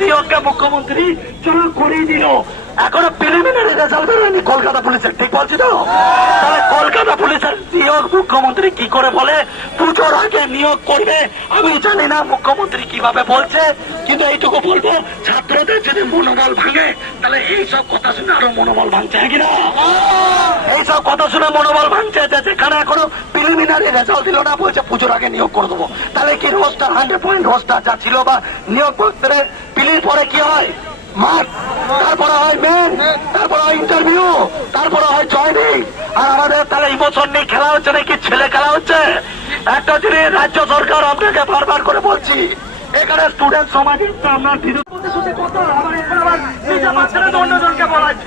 নিয়োগকে মুখ্যমন্ত্রী যারা করিয়ে দিল, এখনো প্রিলিমিনারি রেজাল্ট বেরোয়নি কলকাতা পুলিশের, ঠিক বলছি তো? তাহলে কলকাতা পুলিশের নিয়োগ মুখ্যমন্ত্রী কি করে বলে পুজোর আগে নিয়োগ করবে? আমি জানি না মুখ্যমন্ত্রী কিভাবে বলছে, কিন্তু এইটুকু বলবো, ছাত্রদের যদি মনোবল ভাঙে তাহলে এইসব কথা শুনে আরো মনোবল ভাঙছে, হ্যাঁ কিনা? এইসব কথা শুনে মনোবল ভাঙছে যে যেখানে এখনো প্রিলিমিনারি রেজাল্ট দিল না, বলছে পুজোর আগে নিয়োগ করে দেবো। তাহলে কি রোস্টার 100 পয়েন্ট রোস্টার যা ছিল বা নিয়োগ পত্রে পিলির পরে কি হয়? মাঠ, তারপরে হয় মেন, তারপরে হয় ইন্টারভিউ, তারপরে হয় জয়নিং। আর আমাদের তাহলে ইমোশন নিয়ে খেলা হচ্ছে নাকি ছেলে খেলা হচ্ছে? একটা জিনিস রাজ্য সরকার আপনাকে বারবার করে বলছি, এখানে স্টুডেন্ট সমাজ আপনার কথা আমার এখন আবার নিজের মাঝখানে তো অন্যজনকে বলাচ্ছে।